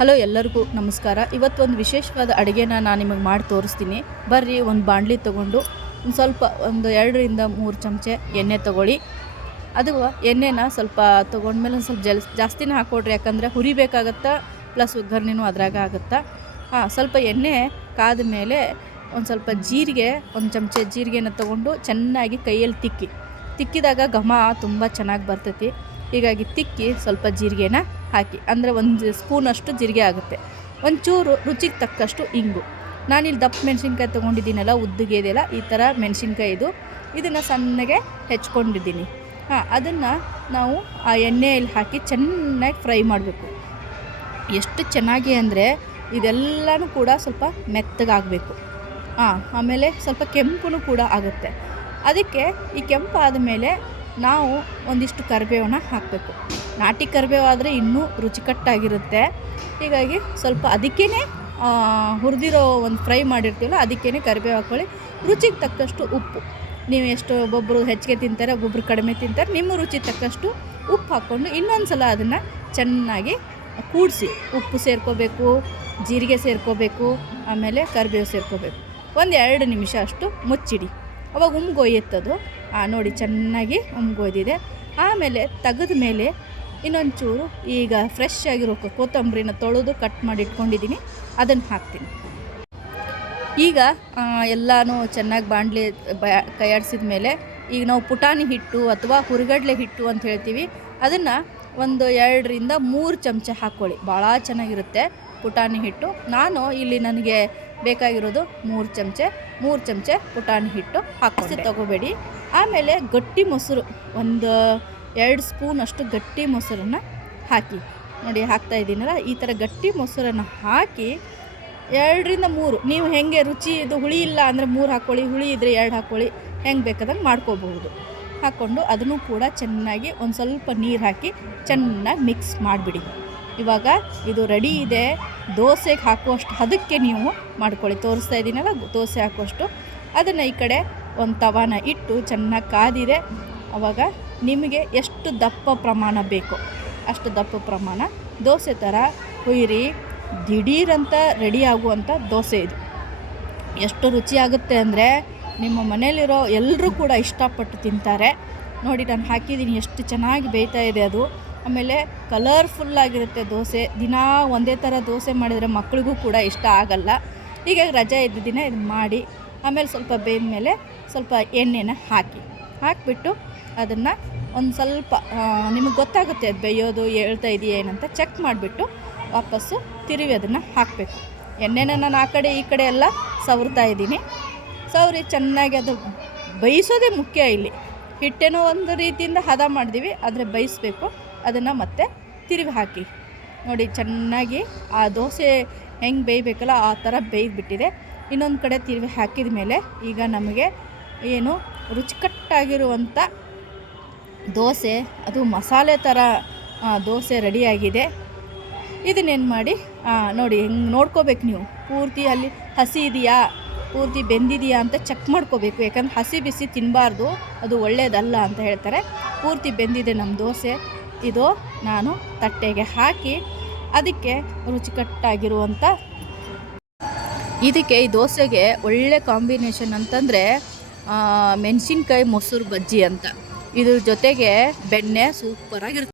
Hello ಎಲ್ಲರಿಗೂ ನಮಸ್ಕಾರ. ಇವತ್ತು ಒಂದು ವಿಶೇಷವಾದ ಅಡುಗೆನ ನಾನು ನಿಮಗೆ ಮಾಡಿ ತೋರಿಸ್ತೀನಿ. ಬರ್ರಿ, ಒಂದು ಬಾಣಲಿ ತೊಗೊಂಡು ಒಂದು ಸ್ವಲ್ಪ ಒಂದು ಎರಡರಿಂದ ಮೂರು ಚಮಚೆ ಎಣ್ಣೆ ತೊಗೊಳ್ಳಿ. ಅದು ಎಣ್ಣೆನ ಸ್ವಲ್ಪ ತೊಗೊಂಡ್ಮೇಲೆ ಒಂದು ಸ್ವಲ್ಪ ಜಲ್, ಜಾಸ್ತಿನೇ ಹಾಕ್ಕೊಡ್ರಿ ಯಾಕಂದರೆ ಹುರಿಬೇಕಾಗತ್ತಾ ಪ್ಲಸ್ ಒಗ್ಗರಣೆನೂ ಅದ್ರಾಗ ಆಗುತ್ತಾ. ಹಾಂ, ಸ್ವಲ್ಪ ಎಣ್ಣೆ ಕಾದ ಮೇಲೆ ಒಂದು ಸ್ವಲ್ಪ ಜೀರಿಗೆ, ಒಂದು ಚಮಚೆ ಜೀರಿಗೆನ ತೊಗೊಂಡು ಚೆನ್ನಾಗಿ ಕೈಯಲ್ಲಿ ತಿಕ್ಕಿ. ತಿಕ್ಕಿದಾಗ ಘಮ ತುಂಬ ಚೆನ್ನಾಗಿ ಬರ್ತೈತಿ. ಹೀಗಾಗಿ ತಿಕ್ಕಿ ಸ್ವಲ್ಪ ಜೀರಿಗೆನ ಹಾಕಿ, ಅಂದರೆ ಒಂದು ಸ್ಪೂನಷ್ಟು ಜೀರಿಗೆ ಆಗುತ್ತೆ. ಒಂಚೂರು ರುಚಿಗೆ ತಕ್ಕಷ್ಟು ಇಂಗು. ನಾನಿಲ್ಲಿ ದಪ್ಪ ಮೆಣಸಿನ್ಕಾಯಿ ತೊಗೊಂಡಿದ್ದೀನಲ್ಲ ಉದ್ದಿಗೆ ಇದೆಯಲ್ಲ ಈ ಥರ ಮೆಣಸಿನ್ಕಾಯಿ ಇದು. ಇದನ್ನು ಸಣ್ಣಗೆ ಹೆಚ್ಕೊಂಡಿದ್ದೀನಿ. ಹಾಂ, ಅದನ್ನು ನಾವು ಆ ಎಣ್ಣೆಯಲ್ಲಿ ಹಾಕಿ ಚೆನ್ನಾಗಿ ಫ್ರೈ ಮಾಡಬೇಕು. ಎಷ್ಟು ಚೆನ್ನಾಗಿ ಅಂದರೆ ಇದೆಲ್ಲನೂ ಕೂಡ ಸ್ವಲ್ಪ ಮೆತ್ತಗಾಗಬೇಕು. ಹಾಂ, ಆಮೇಲೆ ಸ್ವಲ್ಪ ಕೆಂಪು ಕೂಡ ಆಗುತ್ತೆ. ಅದಕ್ಕೆ ಈ ಕೆಂಪಾದ ಮೇಲೆ ನಾವು ಒಂದಿಷ್ಟು ಕರಿಬೇವನ್ನ ಹಾಕಬೇಕು. ನಾಟಿ ಕರಿಬೇವು ಆದರೆ ಇನ್ನೂ ರುಚಿಕಟ್ಟಾಗಿರುತ್ತೆ. ಹೀಗಾಗಿ ಸ್ವಲ್ಪ ಅದಕ್ಕೇ ಹುರಿದಿರೋ ಒಂದು ಫ್ರೈ ಮಾಡಿರ್ತೀವಲ್ಲ ಅದಕ್ಕೇ ಕರಿಬೇವು ಹಾಕ್ಕೊಳ್ಳಿ. ರುಚಿಗೆ ತಕ್ಕಷ್ಟು ಉಪ್ಪು. ನೀವು ಎಷ್ಟು ಒಬ್ಬೊಬ್ಬರು ಹೆಚ್ಚಿಗೆ ತಿಂತಾರೆ, ಒಬ್ಬೊಬ್ರು ಕಡಿಮೆ ತಿಂತಾರೆ, ನಿಮ್ಮ ರುಚಿ ತಕ್ಕಷ್ಟು ಉಪ್ಪು ಹಾಕ್ಕೊಂಡು ಇನ್ನೊಂದು ಸಲ ಅದನ್ನು ಚೆನ್ನಾಗಿ ಕೂಡಿಸಿ. ಉಪ್ಪು ಸೇರ್ಕೋಬೇಕು, ಜೀರಿಗೆ ಸೇರ್ಕೋಬೇಕು, ಆಮೇಲೆ ಕರಿಬೇವು ಸೇರ್ಕೋಬೇಕು. ಒಂದು ಎರಡು ನಿಮಿಷ ಅಷ್ಟು ಮುಚ್ಚಿಡಿ. ಅವಾಗ ಉಮ್ಗೊಯ್ಯುತ್ತದು ನೋಡಿ ಚೆನ್ನಾಗಿ ಉಮ್ಗೋದಿದೆ. ಆಮೇಲೆ ತೆಗೆದ ಮೇಲೆ ಇನ್ನೊಂಚೂರು ಈಗ ಫ್ರೆಶ್ ಆಗಿರೋ ಕೊತ್ತಂಬರಿನ ತೊಳೆದು ಕಟ್ ಮಾಡಿ ಇಟ್ಕೊಂಡಿದ್ದೀನಿ. ಅದನ್ನು ಹಾಕ್ತೀನಿ. ಈಗ ಎಲ್ಲನೂ ಚೆನ್ನಾಗಿ ಬಾಣಲಿ ಕೈಯಾಡಿಸಿದ ಮೇಲೆ ಈಗ ನಾವು ಪುಟಾಣಿ ಹಿಟ್ಟು ಅಥವಾ ಹುರಿಗಡಲೆ ಹಿಟ್ಟು ಅಂತ ಹೇಳ್ತೀವಿ. ಅದನ್ನು ಒಂದು ಎರಡರಿಂದ ಮೂರು ಚಮಚ ಹಾಕ್ಕೊಳ್ಳಿ. ಭಾಳ ಚೆನ್ನಾಗಿರುತ್ತೆ ಪುಟಾಣಿ ಹಿಟ್ಟು. ನಾನು ಇಲ್ಲಿ ನನಗೆ ಬೇಕಾಗಿರೋದು ಮೂರು ಚಮಚೆ ಮೂರು ಚಮಚೆ ಪುಟಾಣಿ ಹಿಟ್ಟು ಹಾಕಿಸಿ ತಗೋಬೇಡಿ. ಆಮೇಲೆ ಗಟ್ಟಿ ಮೊಸರು, ಒಂದು ಎರಡು ಸ್ಪೂನ್ ಅಷ್ಟು ಗಟ್ಟಿ ಮೊಸರನ್ನು ಹಾಕಿ. ನೋಡಿ ಹಾಕ್ತಾ ಇದ್ದೀನಲ್ಲ, ಈ ಥರ ಗಟ್ಟಿ ಮೊಸರನ್ನು ಹಾಕಿ ಎರಡರಿಂದ ಮೂರು, ನೀವು ಹೇಗೆ ರುಚಿ, ಇದು ಹುಳಿ ಇಲ್ಲ ಅಂದರೆ ಮೂರು ಹಾಕ್ಕೊಳ್ಳಿ, ಹುಳಿ ಇದ್ದರೆ ಎರಡು ಹಾಕ್ಕೊಳ್ಳಿ, ಹೆಂಗೆ ಬೇಕಾದಂಗೆ ಮಾಡ್ಕೋಬಹುದು. ಹಾಕ್ಕೊಂಡು ಅದನ್ನು ಕೂಡ ಚೆನ್ನಾಗಿ ಒಂದು ಸ್ವಲ್ಪ ನೀರು ಹಾಕಿ ಚೆನ್ನಾಗಿ ಮಿಕ್ಸ್ ಮಾಡಿಬಿಡಿ. ಇವಾಗ ಇದು ರೆಡಿ ಇದೆ, ದೋಸೆಗೆ ಹಾಕುವಷ್ಟು, ಅದಕ್ಕೆ ನೀವು ಮಾಡ್ಕೊಳ್ಳಿ. ತೋರಿಸ್ತಾ ಇದ್ದೀನಲ್ಲ, ದೋಸೆ ಹಾಕುವಷ್ಟು. ಅದನ್ನು ಈ ಕಡೆ ಒಂದು ತವಾನ ಇಟ್ಟು ಚೆನ್ನಾಗಿ ಕಾದಿದೆ ಅವಾಗ ನಿಮಗೆ ಎಷ್ಟು ದಪ್ಪ ಪ್ರಮಾಣ ಬೇಕು ಅಷ್ಟು ದಪ್ಪ ಪ್ರಮಾಣ. ದೋಸೆ ಥರ ಹುಯ್ರಿ, ದಿಢೀರಂತ ರೆಡಿ ಆಗುವಂಥ ದೋಸೆ ಇದು. ಎಷ್ಟು ರುಚಿಯಾಗುತ್ತೆ ಅಂದರೆ ನಿಮ್ಮ ಮನೇಲಿರೋ ಎಲ್ಲರೂ ಕೂಡ ಇಷ್ಟಪಟ್ಟು ತಿಂತಾರೆ. ನೋಡಿ ನಾನು ಹಾಕಿದ್ದೀನಿ ಎಷ್ಟು ಚೆನ್ನಾಗಿ ಬೇಯ್ತಾ ಇದೆ ಅದು. ಆಮೇಲೆ ಕಲರ್ಫುಲ್ಲಾಗಿರುತ್ತೆ ದೋಸೆ. ದಿನ ಒಂದೇ ಥರ ದೋಸೆ ಮಾಡಿದರೆ ಮಕ್ಳಿಗೂ ಕೂಡ ಇಷ್ಟ ಆಗಲ್ಲ. ಹೀಗಾಗಿ ರಜೆ ಇದ್ದ ದಿನ ಇದು ಮಾಡಿ ಆಮೇಲೆ ಸ್ವಲ್ಪ ಬೇಯ್ದ ಮೇಲೆ ಸ್ವಲ್ಪ ಎಣ್ಣೆನ ಹಾಕಿ. ಹಾಕಿಬಿಟ್ಟು ಅದನ್ನು ಒಂದು ಸ್ವಲ್ಪ ನಿಮಗೆ ಗೊತ್ತಾಗುತ್ತೆ ಅದು ಬೇಯೋದು ಹೇಳ್ತಾ ಇದೆಯಾ ಏನಂತ ಚೆಕ್ ಮಾಡಿಬಿಟ್ಟು ವಾಪಸ್ಸು ತಿರುವಿ ಅದನ್ನು ಹಾಕಬೇಕು. ಎಣ್ಣೆನ ನಾನು ಆ ಕಡೆ ಈ ಕಡೆ ಎಲ್ಲ ಸವರ್ತಾ ಇದ್ದೀನಿ. ಸವರಿ ಚೆನ್ನಾಗಿ ಅದು ಬೇಯಿಸೋದೇ ಮುಖ್ಯ ಇಲ್ಲಿ. ಹಿಟ್ಟೇನೋ ಒಂದು ರೀತಿಯಿಂದ ಹದ ಮಾಡಿದೀವಿ, ಆದರೆ ಬೇಯಿಸ್ಬೇಕು. ಅದನ್ನು ಮತ್ತೆ ತಿರುವಿ ಹಾಕಿ. ನೋಡಿ ಚೆನ್ನಾಗಿ ಆ ದೋಸೆ ಹೆಂಗೆ ಬೇಯಬೇಕಲ್ಲ ಆ ಥರ ಬೇಯ್ದುಬಿಟ್ಟಿದೆ. ಇನ್ನೊಂದು ಕಡೆ ತಿರುವಿ ಹಾಕಿದ ಮೇಲೆ ಈಗ ನಮಗೆ ಏನು ರುಚಿಕಟ್ಟಾಗಿರುವಂಥ ದೋಸೆ, ಅದು ಮಸಾಲೆ ಥರ ದೋಸೆ ರೆಡಿಯಾಗಿದೆ ಇದನ್ನೇನು ಮಾಡಿ ನೋಡಿ ಹೆಂಗೆ ನೋಡ್ಕೋಬೇಕು ನೀವು. ಪೂರ್ತಿ ಅಲ್ಲಿ ಹಸಿ ಇದೆಯಾ, ಪೂರ್ತಿ ಬೆಂದಿದೆಯಾ ಅಂತ ಚೆಕ್ ಮಾಡ್ಕೋಬೇಕು. ಯಾಕಂದ್ರೆ ಹಸಿ ಬಿಸಿ ತಿನ್ನಬಾರ್ದು ಅದು ಒಳ್ಳೆಯದಲ್ಲ ಅಂತ ಹೇಳ್ತಾರೆ. ಪೂರ್ತಿ ಬೆಂದಿದೆ ನಮ್ಮ ದೋಸೆ. ಇದು ನಾನು ತಟ್ಟೆಗೆ ಹಾಕಿ ಅದಕ್ಕೆ ರುಚಿಕಟ್ಟಾಗಿರುವಂಥ ಇದಕ್ಕೆ ಈ ದೋಸೆಗೆ ಒಳ್ಳೆ ಕಾಂಬಿನೇಷನ್ ಅಂತಂದರೆ ಮೆಣಸಿನ್ಕಾಯಿ ಮೊಸರು ಬಜ್ಜಿ ಅಂತ. ಇದ್ರ ಜೊತೆಗೆ ಬೆಣ್ಣೆ ಸೂಪರಾಗಿರುತ್ತೆ.